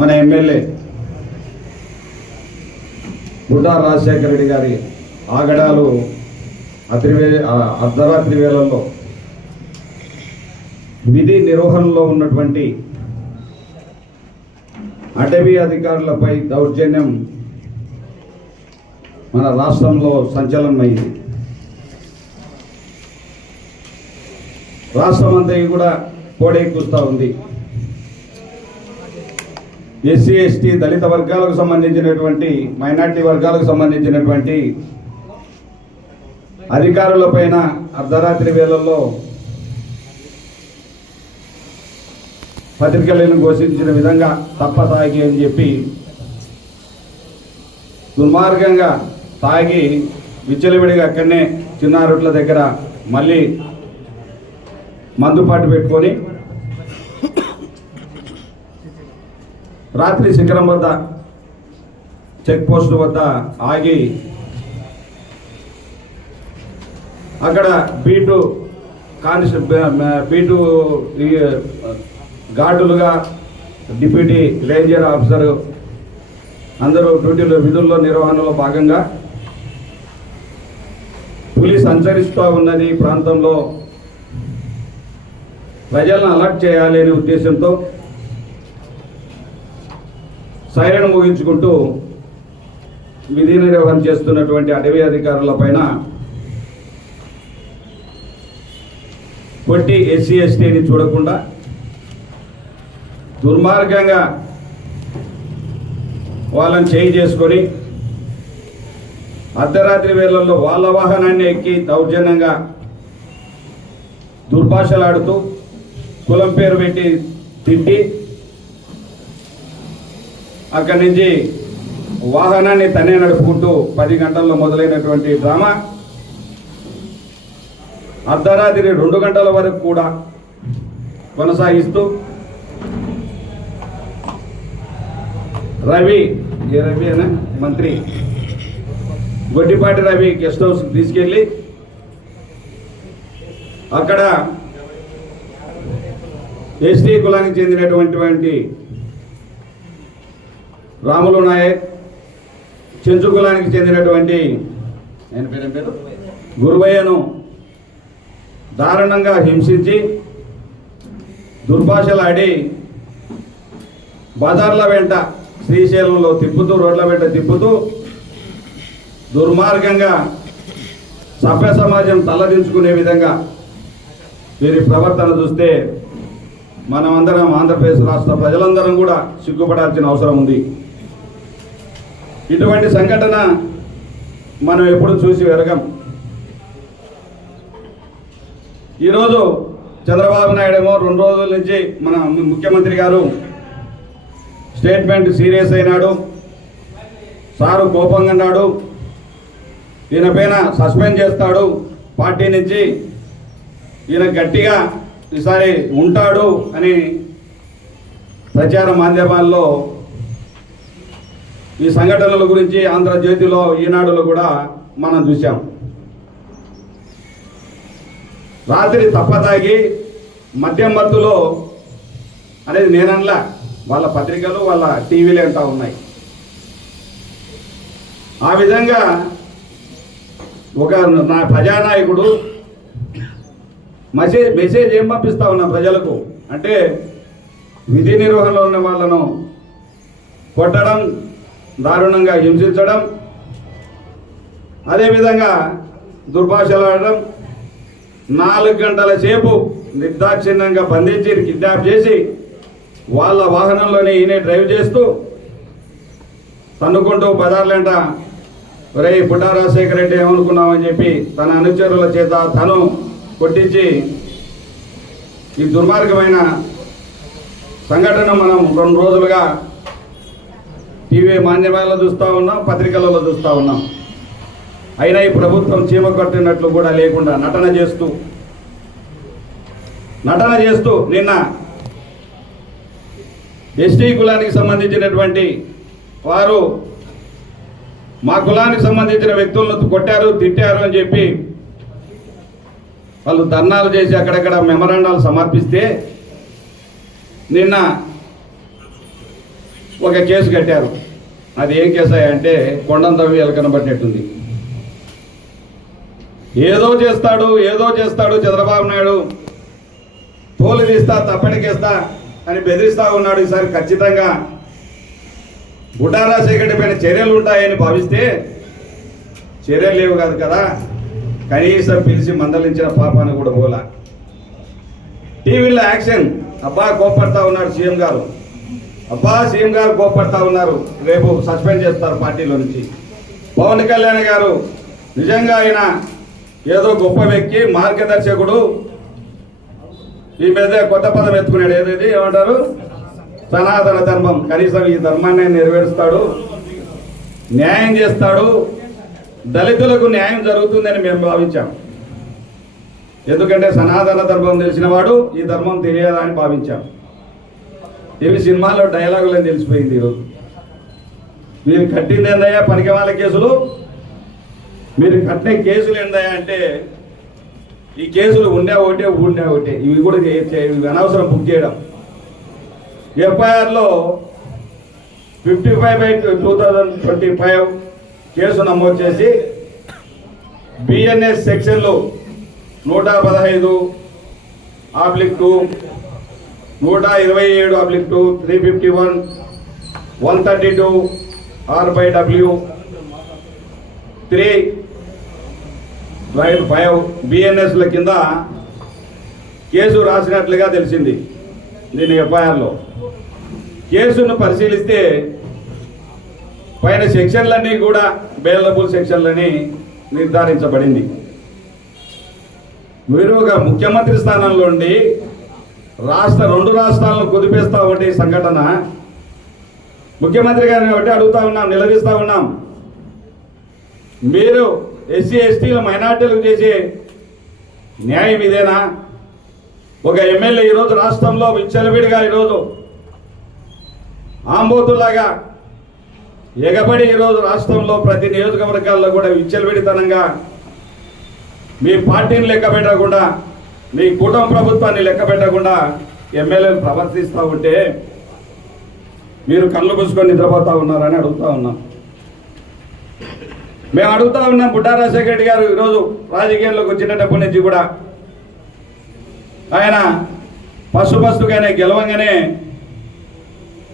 మన ఎమ్మెల్యే బుడ్డా రాజశేఖర రెడ్డి గారి ఆగడాలు అర్ధరాత్రి వేళల్లో విధి నిర్వహణలో ఉన్నటువంటి అటవీ అధికారులపై దౌర్జన్యం మన రాష్ట్రంలో సంచలనమైంది. రాష్ట్రం అంతా కూడా కోడెక్కుస్తూ ఉంది. ఎస్సీ ఎస్టీ దళిత వర్గాలకు సంబంధించినటువంటి మైనార్టీ వర్గాలకు సంబంధించినటువంటి అధికారులపైన అర్ధరాత్రి వేళల్లో పత్రికలను ఘోషించిన విధంగా తప్పతాగి అని చెప్పి దుర్మార్గంగా తాగి విచ్చలవిడిగా అక్కడనే చిన్నారుట్ల దగ్గర మళ్ళీ మందుపాటు పెట్టుకొని రాత్రి శిఖరం వద్ద చెక్ పోస్ట్ వద్ద ఆగి అక్కడ బీటు గార్డులుగా డిప్యూటీ రేంజర్ ఆఫీసర్ అందరూ డ్యూటీలో విధుల్లో నిర్వహణలో భాగంగా పులి సంచరిస్తూ ఉన్నది ప్రాంతంలో ప్రజలను అలర్ట్ చేయాలి అనే ఉద్దేశంతో సైరన్ ముగించుకుంటూ విధి నిర్వహణ చేస్తున్నటువంటి అటవీ అధికారుల పైన కొట్టి ఎస్సీ ఎస్టీని చూడకుండా దుర్మార్గంగా వాళ్ళని చేయి చేసుకొని అర్ధరాత్రి వేళల్లో వాళ్ళ వాహనాన్ని ఎక్కి దౌర్జన్యంగా దుర్భాషలాడుతూ కులం పేరు పెట్టి తిట్టి అక్కడి నుంచి వాహనాన్ని తనే నడుపుకుంటూ 10 గంటల్లో మొదలైనటువంటి డ్రామా అర్ధరాత్రి 2 గంటల వరకు కూడా కొనసాగిస్తూ రవి అనే మంత్రి గొడ్డిపాటి రవి గెస్ట్ హౌస్ తీసుకెళ్ళి అక్కడ ఎస్టీ కులానికి చెందినటువంటి రాములు నాయక్, చెంచు కులానికి చెందినటువంటి ఆయన పేరు గురువయ్యను దారుణంగా హింసించి దుర్భాషలాడి బజార్ల వెంట శ్రీశైలంలో తిప్పుతూ రోడ్ల వెంట తిప్పుతూ దుర్మార్గంగా సభ్య సమాజం తలదించుకునే విధంగా వీరి ప్రవర్తన చూస్తే మనమందరం ఆంధ్రప్రదేశ్ రాష్ట్ర ప్రజలందరం కూడా సిగ్గుపడాల్సిన అవసరం ఉంది. ఇటువంటి సంఘటన మనం ఎప్పుడు చూసి వెరగం. ఈరోజు చంద్రబాబు నాయుడు ఏమో 2 రోజుల నుంచి మన ముఖ్యమంత్రి గారు స్టేట్మెంట్ సీరియస్ అయినాడు, సారు కోపంగా అన్నాడు, ఈయన పైన సస్పెండ్ చేస్తాడు పార్టీ నుంచి, ఈయన గట్టిగా ఈసారి ఉంటాడు అని ప్రచార మాధ్యమాల్లో ఈ సంఘటనల గురించి ఆంధ్రజ్యోతిలో ఈనాడులో కూడా మనం చూసాం. రాత్రి తప్పతాగి మద్యం మత్తులో అనేది నేనల్లా వాళ్ళ పత్రికలు వాళ్ళ టీవీలు అంటా ఉన్నాయి. ఆ విధంగా ఒక నా ప్రజానాయకుడు మెసేజ్ ఏం పంపిస్తా ఉన్నా ప్రజలకు అంటే విధి నిర్వహణలో ఉన్న వాళ్ళను కొట్టడం, దారుణంగా హింసించడం, అదేవిధంగా దుర్భాషలాడడం, 4 గంటల సేపు నిర్దాక్షిణ్యంగా బంధించి కిడ్నాప్ చేసి వాళ్ళ వాహనంలోనే ఈయన డ్రైవ్ చేస్తూ తన్నుకుంటూ బజార్లంట ఒరే బుడ్డా రాజశేఖర రెడ్డి ఏమనుకున్నామని చెప్పి తన అనుచరుల చేత తను కొట్టించి ఈ దుర్మార్గమైన సంఘటన మనం 2 రోజులుగా టీవీ మాధ్యమాల్లో చూస్తూ ఉన్నాం, పత్రికలలో చూస్తూ ఉన్నాం. అయినా ఈ ప్రభుత్వం చీమ కట్టినట్లు కూడా లేకుండా నటన చేస్తూ నిన్న ఎస్టీ కులానికి సంబంధించినటువంటి వారు మా కులానికి సంబంధించిన వ్యక్తులను కొట్టారు, తిట్టారు అని చెప్పి వాళ్ళు ధర్నాలు చేసి అక్కడక్కడ మెమరాండాలు సమర్పిస్తే నిన్న ఒక కేసు కట్టారు. అది ఏం కేసు అంటే కొండం తవ్వి కనబడినట్టుంది. ఏదో చేస్తాడు చంద్రబాబు నాయుడు, తోలు తీస్తా తప్పటికేస్తా అని బెదిరిస్తా ఉన్నాడు. ఈసారి ఖచ్చితంగా బుడ్డా రాజశేఖర్ పైన చర్యలు ఉంటాయని భావిస్తే చర్యలు లేవు కాదు కదా, కనీసం పిలిచి మందలించిన పాపాన్ని కూడా పోలా. టీవీలో యాక్షన్, అబ్బా కోపడతా ఉన్నారు సీఎం గారు, సీఎం గారు కోపడతా ఉన్నారు, రేపు సస్పెండ్ చేస్తారు పార్టీలో నుంచి. పవన్ కళ్యాణ్ గారు నిజంగా ఆయన ఏదో గొప్ప వ్యక్తి, మార్గదర్శకుడు, ఈ మీద కొత్త పదం ఎత్తుకున్నాడు. ఏదైతే ఏమంటారు, సనాతన ధర్మం. కనీసం ఈ ధర్మాన్ని నెరవేరుస్తాడు, న్యాయం చేస్తాడు, దళితులకు న్యాయం జరుగుతుందని మేము భావించాం. ఎందుకంటే సనాతన ధర్మం తెలిసిన వాడు ఈ ధర్మం తెలియదా అని భావించాం. ఇవి సినిమాలో డైలాగులని తెలిసిపోయింది. ఈరోజు మీరు కట్టింది ఏందయ్యా పనికి వాళ్ళ కేసులు, మీరు కట్టిన కేసులు ఏందయ్యా అంటే ఈ కేసులు ఉండే ఒకటే, ఇవి కూడా ఇవి అనవసరం బుక్ చేయడం. ఎఫ్ఐఆర్లో 55/2025 కేసు నమోదు చేసి బిఎన్ఎస్ సెక్షన్లు 115/2, 127/2, 351, 132, R/W 3/5 బిఎన్ఎస్ల కింద కేసు రాసినట్లుగా తెలిసింది. దీని ఎఫ్ఐఆర్లో కేసును పరిశీలిస్తే పైన సెక్షన్లన్నీ కూడా బెయిలబుల్ సెక్షన్లని నిర్ధారించబడింది. మీరు ఒక ముఖ్యమంత్రి స్థానంలో ఉండి రెండు రాష్ట్రాలను కుదిపేస్తా ఉంటే ఈ సంఘటన, ముఖ్యమంత్రి గారిని ఒకటి అడుగుతా ఉన్నాం, నిలదీస్తా ఉన్నాం. మీరు ఎస్సీ ఎస్టీల మైనార్టీలకు చేసే న్యాయం ఇదేనా? ఒక ఎమ్మెల్యే ఈరోజు రాష్ట్రంలో విచ్చలవిడిగా ఈరోజు ఆంబోతులాగా ఎగబడి ఈరోజు రాష్ట్రంలో ప్రతి నియోజకవర్గాల్లో కూడా విచ్చలవిడితనంగా మీ పార్టీని లెక్క పెట్టకుండా, మీ కూటమి ప్రభుత్వాన్ని లెక్క పెట్టకుండా ఎమ్మెల్యేలు ప్రవర్తిస్తూ ఉంటే మీరు కళ్ళు మూసుకొని నిద్రపోతా ఉన్నారని అడుగుతా ఉన్నాం. మేము అడుగుతా ఉన్నాం, బుడ్డా రాజశేఖర రెడ్డి గారు ఈరోజు రాజకీయాల్లోకి వచ్చినప్పటి నుంచి కూడా ఆయన పసుగానే గెలవంగానే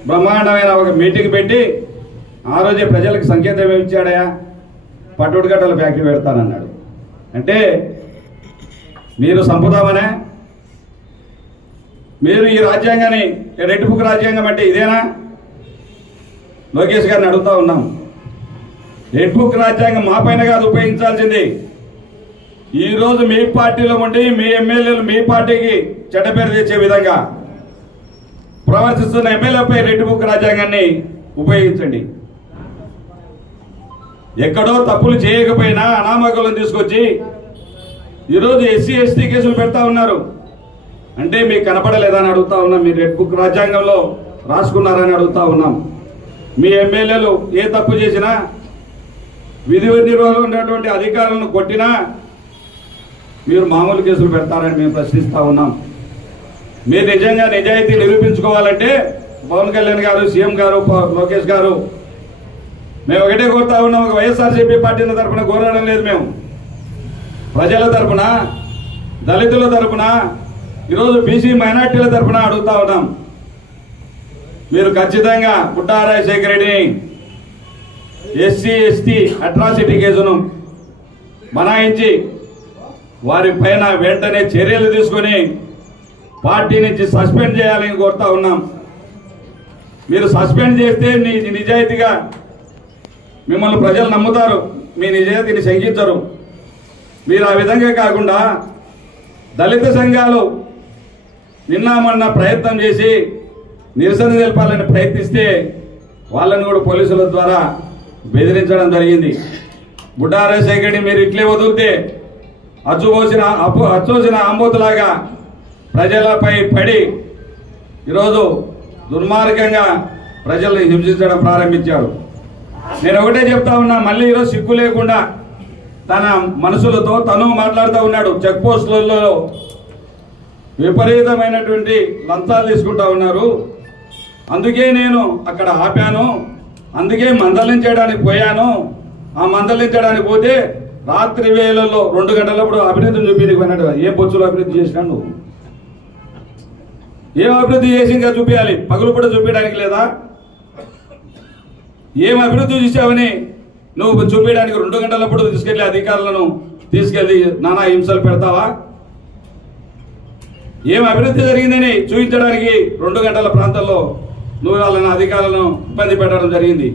బ్రహ్మాండమైన ఒక మీటింగ్ పెట్టి ఆ రోజే ప్రజలకు సంకేతం ఏమి ఇచ్చాడయా, పట్టుడు గట్టల ఫ్యాక్టరీ పెడతానన్నాడు. అంటే మీరు సంపుదామనే, మీరు ఈ రాజ్యాంగాన్ని రెడ్ బుక్ రాజ్యాంగం అంటే ఇదేనా? లోకేష్ గారిని అడుగుతా ఉన్నాం. రెడ్ బుక్ రాజ్యాంగం మా పైన కాదు ఉపయోగించాల్సింది. ఈరోజు మీ పార్టీలో ఉండి మీ ఎమ్మెల్యేలు మీ పార్టీకి చెడ్డ పేరు తెచ్చే విధంగా ప్రవర్తిస్తున్న ఎమ్మెల్యేపై రెడ్ బుక్ రాజ్యాంగాన్ని ఉపయోగించండి. ఎక్కడో తప్పులు చేయకపోయినా అనామకులను తీసుకొచ్చి ఈరోజు ఎస్సీ ఎస్టీ కేసులు పెడతా ఉన్నారు. అంటే మీకు కనపడలేదని అడుగుతా ఉన్నాం. మీరు రెడ్ బుక్ రాజ్యాంగంలో రాసుకున్నారని అడుగుతా ఉన్నాం. మీ ఎమ్మెల్యేలు ఏ తప్పు చేసినా, విధి నిర్వహణలో ఉన్నటువంటి అధికారులను కొట్టినా మీరు మామూలు కేసులు పెడతారని మేము ప్రశ్నిస్తూ ఉన్నాం. మీరు నిజంగా నిజాయితీ నిరూపించుకోవాలంటే పవన్ కళ్యాణ్ గారు, సీఎం గారు, లోకేష్ గారు, మేము ఒకటే కోరుతా ఉన్నాం. ఒక వైఎస్ఆర్సీపీ పార్టీ తరఫున కోరడం లేదు, మేము ప్రజల తరఫున, దళితుల తరఫున, ఈరోజు బీసీ మైనార్టీల తరఫున అడుగుతా ఉన్నాం. మీరు ఖచ్చితంగా బుడ్డా రాజశేఖర రెడ్డిని ఎస్సీ ఎస్టీ అట్రాసిటీ కేసును బనాయించి వారి పైన వెంటనే చర్యలు తీసుకొని పార్టీ నుంచి సస్పెండ్ చేయాలని కోరుతా ఉన్నాం. మీరు సస్పెండ్ చేస్తే నిజాయితీగా మిమ్మల్ని ప్రజలు నమ్ముతారు, మీ నిజాయితీని శంకించరు. మీరు ఆ విధంగా కాకుండా దళిత సంఘాలు నిన్న మొన్న ప్రయత్నం చేసి నిరసన తెలపాలని ప్రయత్నిస్తే వాళ్ళని కూడా పోలీసుల ద్వారా బెదిరించడం జరిగింది. బుడ్డా రాజశేఖర్ని మీరు ఇట్లే వదిలితే అచ్చోసిన ఆంబోతులాగా ప్రజలపై పడి ఈరోజు దుర్మార్గంగా ప్రజల్ని హింసించడం ప్రారంభించారు. నేను ఒకటే చెప్తా ఉన్నా, మళ్ళీ ఈరోజు సిగ్గు లేకుండా తన మనసులతో తను మాట్లాడుతూ ఉన్నాడు. చెక్ పోస్టులలో విపరీతమైనటువంటి లంచాలు తీసుకుంటా ఉన్నారు. అందుకే నేను అక్కడ ఆపాను, అందుకే మందలించడానికి పోయాను. ఆ మందలించడానికి పోతే రాత్రి వేళల్లో 2 గంటలప్పుడు అభివృద్ధిని చూపించకపోయినట్టు ఏ బొచ్చులో అభివృద్ధి చేసినావు నువ్వు? ఏం అభివృద్ధి చేసి ఇంకా చూపించాలి? పగులు కూడా చూపించడానికి లేదా? ఏం అభివృద్ధి చేసావని నువ్వు చూపించడానికి 2 గంటలప్పుడు తీసుకెళ్లి అధికారులను తీసుకెళ్లి నానా హింసలు పెడతావా? ఏం అభివృద్ధి జరిగిందని చూపించడానికి 2 గంటల ప్రాంతంలో నువ్వు వాళ్ళని అధికారులను ఇబ్బంది పెట్టడం జరిగింది.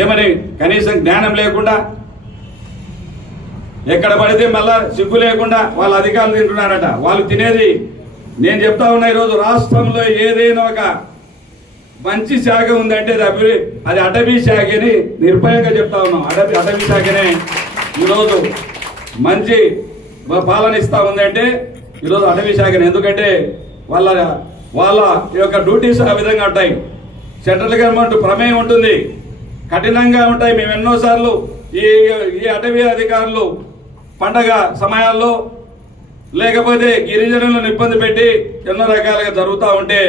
ఏమని కనీసం జ్ఞానం లేకుండా, ఎక్కడ పడితే మళ్ళా సిగ్గు లేకుండా వాళ్ళ అధికారులు తింటున్నారట. వాళ్ళు తినేది నేను చెప్తా ఉన్నా, ఈరోజు రాష్ట్రంలో ఏదైనా ఒక మంచి శాఖ ఉందంటే అది అటవీ శాఖని నిర్భయంగా చెప్తా ఉన్నాం. అటవీ శాఖనే ఈరోజు మంచి పాలన ఇస్తా ఉందంటే ఈరోజు అటవీ శాఖని. ఎందుకంటే వాళ్ళ యొక్క డ్యూటీస్ ఆ విధంగా ఉంటాయి. సెంట్రల్ గవర్నమెంట్ ప్రమేయం ఉంటుంది, కఠినంగా ఉంటాయి. మేము ఎన్నోసార్లు ఈ అటవీ అధికారులు పండగ సమయాల్లో లేకపోతే గిరిజనులను ఇబ్బంది పెట్టి ఎన్నో రకాలుగా జరుగుతూ ఉంటే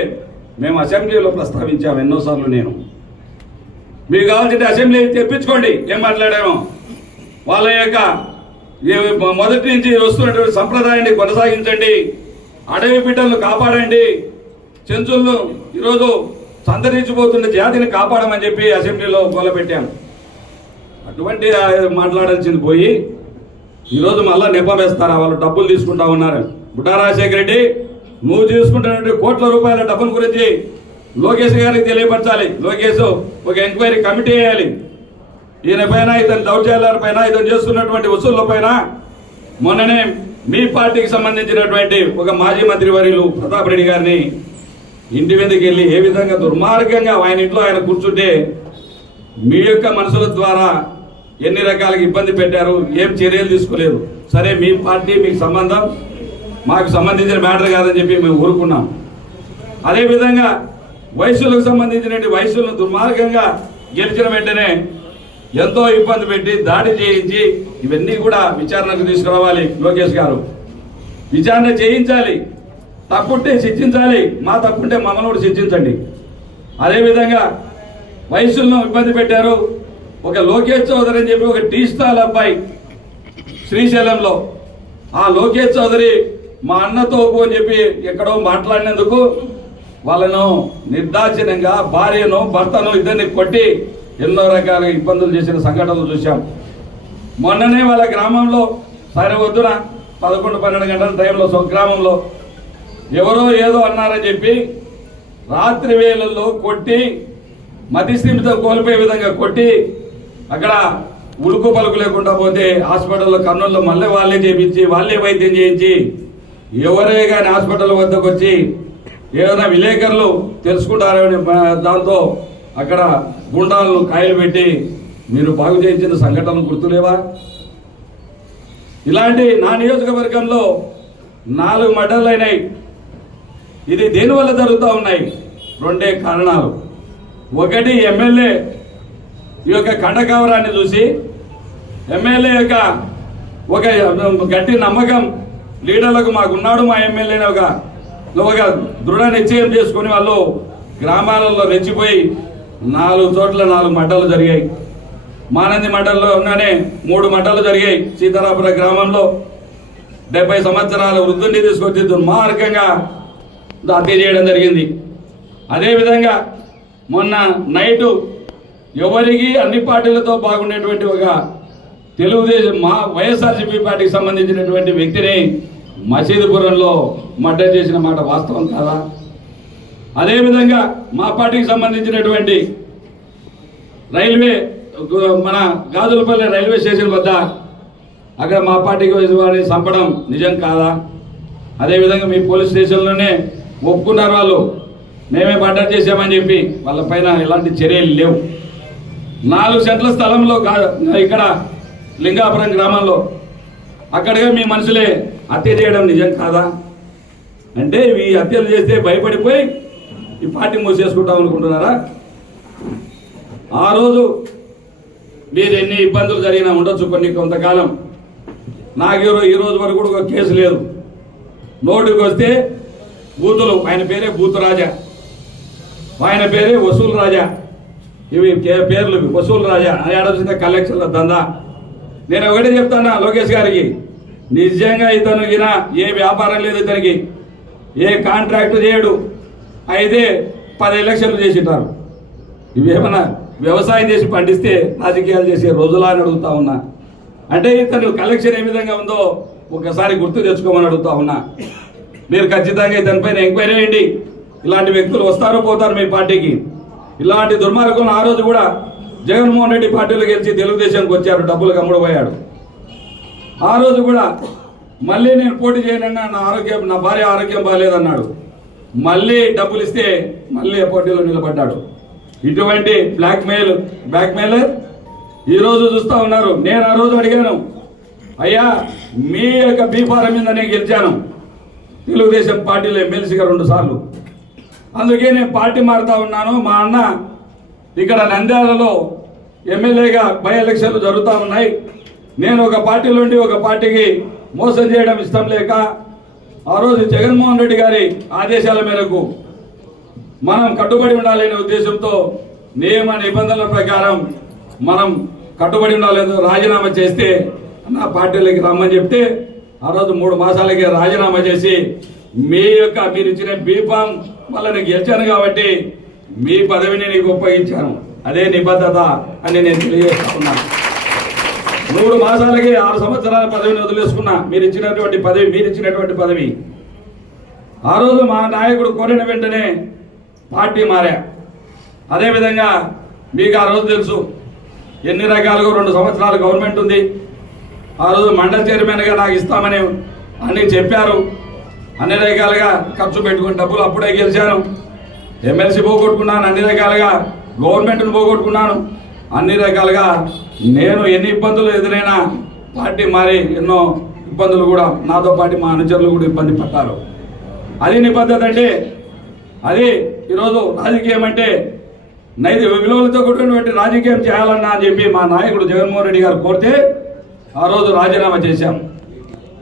మేము అసెంబ్లీలో ప్రస్తావించాము ఎన్నోసార్లు. నేను మీకు కావాల్సింటే అసెంబ్లీ తెప్పించుకోండి, ఏం మాట్లాడామో. వాళ్ళ యొక్క మొదటి నుంచి వస్తున్నటువంటి సంప్రదాయాన్ని కొనసాగించండి, అడవి బిడ్డలను కాపాడండి, చెంచులను ఈరోజు సంతరించిపోతున్న జాతిని కాపాడమని చెప్పి అసెంబ్లీలో మొదలుపెట్టాము. అటువంటి మాట్లాడాల్సింది పోయి ఈరోజు మళ్ళా నెపం వేస్తారా? వాళ్ళు డబ్బులు తీసుకుంటా ఉన్నారు. బుడ్డా రాజశేఖర రెడ్డి, నువ్వు తీసుకుంటున్నటువంటి కోట్ల రూపాయల డబ్బుల గురించి లోకేష్ గారికి తెలియపరచాలి. లోకేష్ ఒక ఎంక్వైరీ కమిటీ వేయాలి. ఈయన పైన, ఇతని దౌర్జన్యాల పైన, ఇతను చేస్తున్నటువంటి వసూళ్ల పైన. మొన్ననే మీ పార్టీకి సంబంధించినటువంటి ఒక మాజీ మంత్రి వర్యులు ప్రతాప్ రెడ్డి గారిని ఇంటి మీదకి వెళ్ళి ఏ విధంగా దుర్మార్గంగా ఆయన ఇంట్లో ఆయన కూర్చుంటే మీ యొక్క మనుషుల ద్వారా ఎన్ని రకాలుగా ఇబ్బంది పెట్టారు, ఏం చర్యలు తీసుకోలేదు. సరే, మీ పార్టీ మీకు సంబంధం, మాకు సంబంధించిన మ్యాటర్ కాదని చెప్పి మేము ఊరుకున్నాం. అదేవిధంగా వయసులకు సంబంధించినటువంటి వయసులను దుర్మార్గంగా గెలిచిన వెంటనే ఎంతో ఇబ్బంది పెట్టి దాడి చేయించి ఇవన్నీ కూడా విచారణకు తీసుకురావాలి. లోకేష్ గారు విచారణ చేయించాలి, తప్పుంటే శిక్షించాలి, మా తప్పుంటే మమ్మల్ని కూడా శిక్షించండి. అదేవిధంగా వయసులను ఇబ్బంది పెట్టారు. ఒక లోకేష్ చౌదరి అని చెప్పి ఒక టీ స్టాల్ అబ్బాయి శ్రీశైలంలో, ఆ లోకేష్ చౌదరి మా అన్నతో అని చెప్పి ఎక్కడో మాట్లాడినందుకు వాళ్ళను నిర్దాక్షిణ్యంగా భార్యను భర్తను ఇద్దరిని కొట్టి ఎన్నో రకాల ఇబ్బందులు చేసిన సంఘటనలు చూశాం. మొన్ననే వాళ్ళ గ్రామంలో సరే వద్దున 11-12 గంటల టైంలో గ్రామంలో ఎవరో ఏదో అన్నారని చెప్పి రాత్రి వేళల్లో కొట్టి మతిస్థిమితం కోల్పోయే విధంగా కొట్టి అక్కడ ఉలుకు పలుకు లేకుండా పోతే హాస్పిటల్లో కర్నూలులో మళ్ళీ వాళ్ళే చేయించి వాళ్ళే వైద్యం చేయించి ఎవరే కానీ హాస్పిటల్ వద్దకు వచ్చి ఏదైనా విలేకరులు తెలుసుకుంటారని దాంతో అక్కడ గుండాలను కాయలు పెట్టి మీరు బాగు చేయించిన సంఘటనలు గుర్తులేవా? ఇలాంటి నా నియోజకవర్గంలో 4 మర్డర్లు అయినాయి. ఇది దేనివల్ల జరుగుతూ ఉన్నాయి? 2 కారణాలు. ఒకటి, ఎమ్మెల్యే ఈ యొక్క ఖండకావరాన్ని చూసి ఎమ్మెల్యే యొక్క ఒక గట్టి నమ్మకం లీడర్లకు మాకున్నాడు, మా ఎమ్మెల్యేని ఒక దృఢ నిశ్చయం చేసుకుని వాళ్ళు గ్రామాలలో రెచ్చిపోయి 4 చోట్ల 4 మర్డర్లు జరిగాయి. మానంది మండలంలో ఉన్నానే 3 మర్డర్లు జరిగాయి. సీతారాపురం గ్రామంలో 70 సంవత్సరాల వృద్ధుని తీసుకొచ్చి దుర్మార్గంగా హత్య చేయడం జరిగింది. అదేవిధంగా మొన్న నైటు ఎవరికి అన్ని పార్టీలతో బాగుండేటువంటి ఒక తెలుగుదేశం వైఎస్ఆర్సీపీ పార్టీకి సంబంధించినటువంటి వ్యక్తిని మసీదుపురంలో మర్డర్ చేసిన మాట వాస్తవం కాదా? అదేవిధంగా మా పార్టీకి సంబంధించినటువంటి రైల్వే మన గాజులపల్లి రైల్వే స్టేషన్ వద్ద అక్కడ మా పార్టీకి వారిని చంపడం నిజం కాదా? అదేవిధంగా మీ పోలీస్ స్టేషన్లోనే ఒప్పుకున్నారు వాళ్ళు, మేమే మర్డర్ చేసామని చెప్పి. వాళ్ళ పైన ఎలాంటి చర్యలు లేవు. 4 సెంట్ల స్థలంలో ఇక్కడ లింగాపురం గ్రామంలో అక్కడగా మీ మనుషులే హత్య చేయడం నిజం కాదా? అంటే ఈ హత్యలు చేస్తే భయపడిపోయి ఈ పార్టీ మూసేసుకుంటాం అనుకుంటున్నారా? ఆ రోజు మీరు ఎన్ని ఇబ్బందులు జరిగినా ఉండొచ్చు కొంతకాలం. నాకు ఈ రోజు వరకు కూడా ఒక కేసు లేదు. నోటుకు వస్తే బూతులు. ఆయన పేరే బూతు రాజా, ఆయన పేరే వసూలు రాజా. ఇవి పేర్లు వసూలు రాజా. ఏడాది కలెక్షన్ల దందా. నేను ఒకటే చెప్తానా లోకేష్ గారికి, నిజంగా ఇతను ఏ వ్యాపారం లేదు ఇతనికి, ఏ కాంట్రాక్ట్ చేయడు. అయితే 10 లక్షలు చేసింటారు. ఇవేమన్నా వ్యవసాయం చేసి పండిస్తే రాజకీయాలు చేసే రోజులా అని అడుగుతా ఉన్నా. అంటే ఇతను కలెక్షన్ ఏ విధంగా ఉందో ఒకసారి గుర్తు తెచ్చుకోమని అడుగుతా ఉన్నా. మీరు ఖచ్చితంగా ఇతనిపైన ఎంక్వైరీ చేయండి. ఇలాంటి వ్యక్తులు వస్తారు పోతారు మీ పార్టీకి. ఇలాంటి దుర్మార్గం ఆ రోజు కూడా జగన్మోహన్ రెడ్డి పార్టీలో గెలిచి తెలుగుదేశానికి వచ్చారు, డబ్బులు కమ్ముడుపోయాడు. ఆ రోజు కూడా మళ్ళీ నేను పోటీ చేయనన్నా, నా భార్య ఆరోగ్యం బాగాలేదన్నాడు. మళ్ళీ డబ్బులు ఇస్తే మళ్ళీ పోటీలో నిలబడ్డాడు. ఇటువంటి బ్లాక్మెయిలర్ ఈరోజు చూస్తూ ఉన్నారు. నేను ఆ రోజు అడిగాను, అయ్యా మీ యొక్క బీఫారం మీద నేను గెలిచాను తెలుగుదేశం పార్టీలో ఎమ్మెల్సీగా 2 సార్లు. అందుకే నేను పార్టీ మారుతా ఉన్నాను. మా అన్న ఇక్కడ నంద్యాలలో ఎమ్మెల్యేగా బై ఎలక్షన్లు జరుగుతూ ఉన్నాయి. నేను ఒక పార్టీలో ఉండి ఒక పార్టీకి మోసం చేయడం ఇష్టం లేక ఆ రోజు జగన్మోహన్ రెడ్డి గారి ఆదేశాల మేరకు మనం కట్టుబడి ఉండాలనే ఉద్దేశంతో నియమ నిబంధనల ప్రకారం మనం కట్టుబడి ఉండాలని రాజీనామా చేస్తే నా పార్టీలోకి రమ్మని చెప్తే ఆ రోజు 3 మాసాలకే రాజీనామా చేసి మీరు ఇచ్చిన బీఫామ్ వల్ల నేను గెలిచాను కాబట్టి మీ పదవిని నీకు ఉపయోగించాను, అదే నిబద్ధత అని నేను తెలియజేస్తా ఉన్నాను. 3 మాసాలకే 6 సంవత్సరాల పదవిని వదిలేసుకున్నా. మీరు ఇచ్చినటువంటి పదవి ఆ రోజు మా నాయకుడు కోరిన వెంటనే పార్టీ మారా. అదేవిధంగా మీకు ఆ రోజు తెలుసు ఎన్ని రకాలుగా 2 సంవత్సరాలు గవర్నమెంట్ ఉంది. ఆ రోజు మండల చైర్మన్గా నాకు ఇస్తామని అన్ని చెప్పారు. అన్ని రకాలుగా ఖర్చు పెట్టుకుని డబ్బులు అప్పుడే గెలిచాను. ఎమ్మెల్సీ పోగొట్టుకున్నాను, అన్ని రకాలుగా గవర్నమెంట్ను పోగొట్టుకున్నాను. అన్ని రకాలుగా నేను ఎన్ని ఇబ్బందులు ఎదురైనా పార్టీ మారి ఎన్నో ఇబ్బందులు కూడా నాతో పాటు మా అనుచరులు కూడా ఇబ్బంది పడ్డారు. అది నిబద్ధత అంటే. అది ఈరోజు రాజకీయం అంటే నైతిక విలువలతో కూడినటువంటి రాజకీయం చేయాలన్నా అని చెప్పి మా నాయకుడు జగన్మోహన్ రెడ్డి గారు కోరితే ఆ రోజు రాజీనామా చేశాం.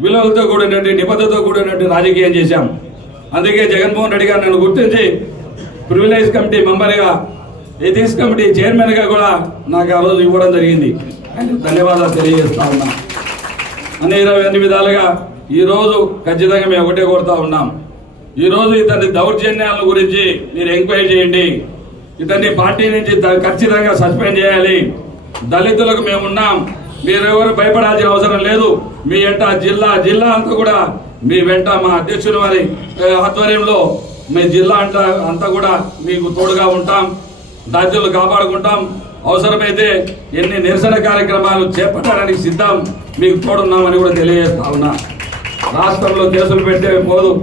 విలువలతో కూడినటువంటి నిబద్ధతతో కూడినటువంటి రాజకీయం చేశాం. అందుకే జగన్మోహన్ రెడ్డి గారు నన్ను గుర్తించి ప్రివిలేజ్ కమిటీ మెంబర్గా, ఎథిక్స్ కమిటీ చైర్మన్గా కూడా నాకు ఆ రోజు ఇవ్వడం జరిగింది. ఆయన ధన్యవాదాలు తెలియజేస్తా ఉన్నా. అన్ని విధాలుగా ఈరోజు ఖచ్చితంగా మేము ఒకటే కోరుతా ఉన్నాం. ఈరోజు ఇతని దౌర్జన్యాల గురించి మీరు ఎంక్వైరీ చేయండి. ఇతన్ని పార్టీ నుంచి ఖచ్చితంగా సస్పెండ్ చేయాలి. దళితులకు మేమున్నాం, మీరెవరు భయపడాల్సిన అవసరం లేదు. మీ వెంట జిల్లా అంతా కూడా మీ వెంట మా అధ్యక్షుల వారి ఆధ్వర్యంలో మీ జిల్లా అంతా కూడా మీకు తోడుగా ఉంటాం, బాధ్యతలు కాపాడుకుంటాం. అవసరమైతే ఎన్ని నిరసన కార్యక్రమాలు చేపట్టడానికి సిద్ధం, మీకు తోడున్నామని కూడా తెలియజేస్తా ఉన్నా. రాష్ట్రంలో కేసులు పెట్టే పోదు,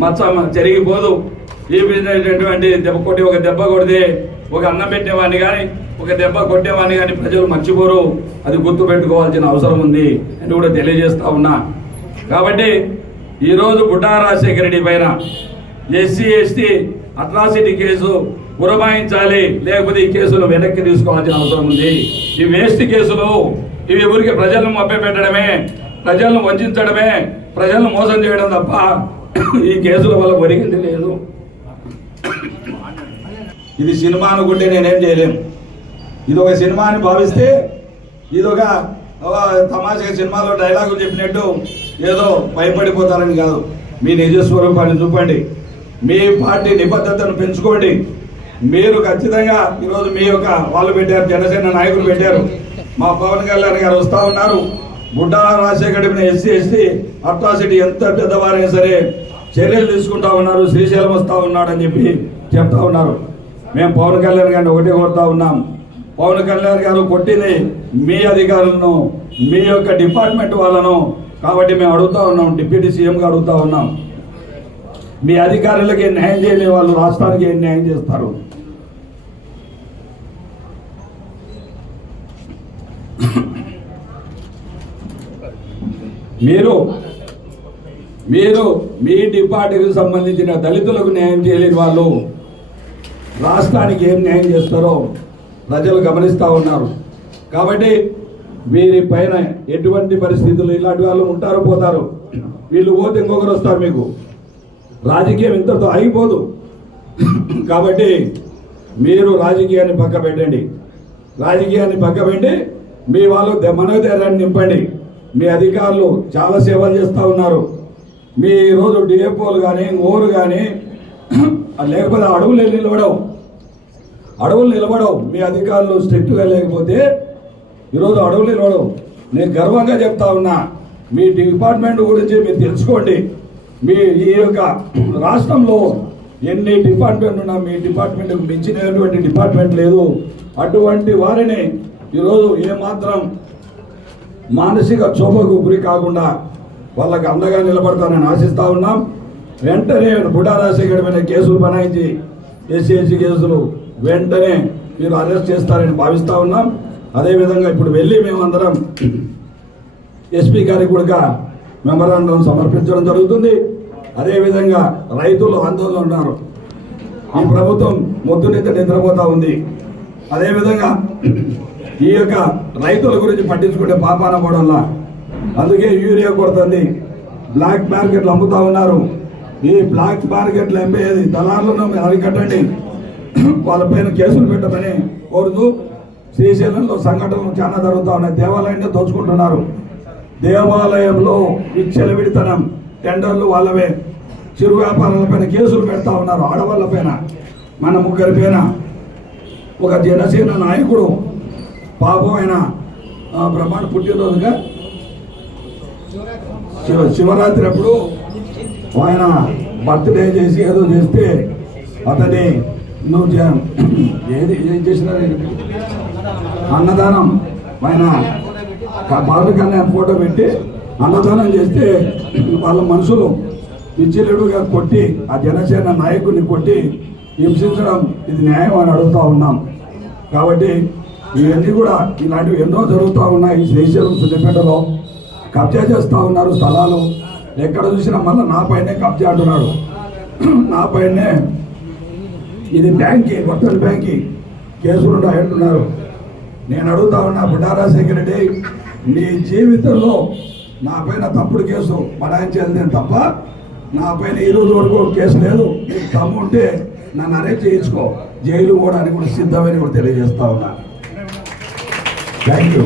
మచ్చ జరిగిపోదు. ఈ విధమైనటువంటి ఒక దెబ్బ కొడితే ఒక అన్నం పెట్టేవాడిని కానీ ఒక దెబ్బ కొట్టేవాడిని కానీ ప్రజలు మర్చిపోరు. అది గుర్తు పెట్టుకోవాల్సిన అవసరం ఉంది అని కూడా తెలియజేస్తా ఉన్నా. కాబట్టి ఈరోజు బుడ్డా రాజశేఖర రెడ్డి పైన ఎస్సీ ఎస్టీ అట్రాసిటీ కేసు పురమాయించాలి, లేకపోతే ఈ కేసులు వెనక్కి తీసుకోవాల్సిన అవసరం ఉంది. ఈ వేస్ట్ కేసులు ఇవి ఊరికి ప్రజలను మభ్యపెట్టడమే, ప్రజలను వంచడమే, ప్రజలను మోసం చేయడం తప్ప ఈ కేసుల వల్ల ఒరిగింది లేదు. ఇది సినిమా అనుకుంటే నేనేం చేయలేం. ఇది ఒక సినిమా అని భావిస్తే ఇది ఒక తమాషా సినిమాలో డైలాగులు చెప్పినట్టు ఏదో భయపడిపోతారని కాదు. మీ నిజస్వరూపాన్ని చూపండి, మీ పార్టీ నిబద్ధతను పెంచుకోండి. మీరు ఖచ్చితంగా ఈరోజు మీ యొక్క వాళ్ళు పెట్టారు, జనసేన నాయకులు పెట్టారు, మా పవన్ కళ్యాణ్ గారు వస్తూ ఉన్నారు. Budda Rajasekhara Reddy SC ST atrocity ఎంత పెద్దవారైనా సరే చర్యలు తీసుకుంటా ఉన్నారు, శ్రీశైలం వస్తూ ఉన్నాడు అని చెప్పి చెప్తా ఉన్నారు. మేము పవన్ కళ్యాణ్ గారిని ఒకటే కోరుతా ఉన్నాం. పవన్ కళ్యాణ్ గారు కొట్టింది మీ అధికారులను, మీ యొక్క డిపార్ట్మెంట్ వాళ్ళను. కాబట్టి మేము అడుగుతా ఉన్నాం, డిప్యూటీ సీఎంగా అడుగుతా ఉన్నాం, మీ అధికారులకి న్యాయం చేయని వాళ్ళు రాష్ట్రానికి ఏం న్యాయం చేస్తారు? మీరు మీ డిపార్ట్మెంట్కి సంబంధించిన దళితులకు న్యాయం చేయలేని వాళ్ళు రాష్ట్రానికి ఏం న్యాయం చేస్తారో ప్రజలు గమనిస్తూ ఉన్నారు. కాబట్టి వీరి పైన ఎటువంటి పరిస్థితులు ఇలాంటి వాళ్ళు ఉంటారు పోతారు. వీళ్ళు పోతే ఇంకొకరు వస్తారు. మీకు రాజకీయం ఇంతటితో ఆగిపోదు. కాబట్టి మీరు రాజకీయాన్ని పక్క పెట్టండి. రాజకీయాన్ని పక్క పెట్టి మీ వాళ్ళు మనోధైర్యాన్ని నింపండి. మీ అధికారులు చాలా సేవలు చేస్తూ ఉన్నారు. మీ ఈరోజు డిఎఫ్ఓలు కానీ ఓరు కానీ లేకపోతే అడవులు నిలబడవు. మీ అధికారులు స్ట్రిక్ట్గా లేకపోతే ఈరోజు అడవులు నిలబడవు. నేను గర్వంగా చెప్తా ఉన్నా, మీ డిపార్ట్మెంట్ గురించి మీరు తెలుసుకోండి. మీ ఈ యొక్క రాష్ట్రంలో ఎన్ని డిపార్ట్మెంట్ ఉన్నా మీ డిపార్ట్మెంట్కి మించినటువంటి డిపార్ట్మెంట్ లేదు. అటువంటి వారిని ఈరోజు ఏమాత్రం మానసిక క్షోభకు గురి కాకుండా వాళ్ళకి అండగా నిలబడతానని ఆశిస్తా ఉన్నాం. వెంటనే బుడ్డా రాజశేఖర్ మీద కేసులు బనాయించి ఎస్సీ కేసులు వెంటనే మీరు అరెస్ట్ చేస్తారని భావిస్తా ఉన్నాం. అదేవిధంగా ఇప్పుడు వెళ్ళి మేమందరం ఎస్పీ గారికి కూడా మెమరాండం సమర్పించడం జరుగుతుంది. అదేవిధంగా రైతులు ఆందోళన ఉన్నారు. ఈ ప్రభుత్వం మొద్దునిద్ద నిద్రపోతా ఉంది. అదేవిధంగా ఈ యొక్క రైతుల గురించి పట్టించుకుంటే పాపాన పడంలా. అందుకే యూరియా కొడుతుంది. బ్లాక్ మార్కెట్లు అమ్ముతా ఉన్నారు. ఈ బ్లాక్ మార్కెట్లు అమ్మేది దళారులను మీరు అరికట్టండి. వాళ్ళపైన కేసులు పెట్టమని కోరుతూ, శ్రీశైలంలో సంఘటనలు చాలా జరుగుతూ ఉన్నాయి. దేవాలయాన్ని దోచుకుంటున్నారు. దేవాలయంలో విచ్చలవిడితనం, టెండర్లు వాళ్ళవే. చిరు వ్యాపారాలపైన కేసులు పెడతా ఉన్నారు. ఆడవాళ్ళ పైన, మన ముగ్గురి పైన. ఒక జనసేన నాయకుడు పాపం ఆయన బ్రహ్మాండ పుట్టినరోజుగా శివరాత్రి అప్పుడు ఆయన బర్త్డే చేసి ఏదో చేస్తే అతని నువ్వు ఏం చేసినా అన్నదానం ఆయన బాబు కన్నా ఫోటో పెట్టి అన్నదానం చేస్తే వాళ్ళ మనుషులు పిచ్చిలుడుగా కొట్టి ఆ జనసేన నాయకుడిని కొట్టి హింసించడం ఇది న్యాయం అని అడుగుతూ ఉన్నాం. కాబట్టి ఇవన్నీ కూడా ఇలాంటివి ఎన్నో జరుగుతూ ఉన్నాయి. శ్రీశైలం సిద్దిపేటలో కబ్జా చేస్తూ ఉన్నారు స్థలాలు. ఎక్కడ చూసినా మళ్ళీ నా పైనే కబ్జా అంటున్నాడు. నా పైనే ఇది బ్యాంకి, కొత్త బ్యాంకి కేసులు అంటున్నారు. నేను అడుగుతా ఉన్నా, బుడ్డా రాజశేఖర్ రెడ్డి, నీ జీవితంలో నా పైన తప్పుడు కేసు బనాయించేది తప్ప నా పైన ఈ రోజు వరకు కేసు లేదు. నీకు తమ్ము ఉంటే నన్ను అరెస్ట్ చేయించుకో, జైలు పోవడానికి కూడా సిద్ధమని కూడా తెలియజేస్తా ఉన్నా. Thank you.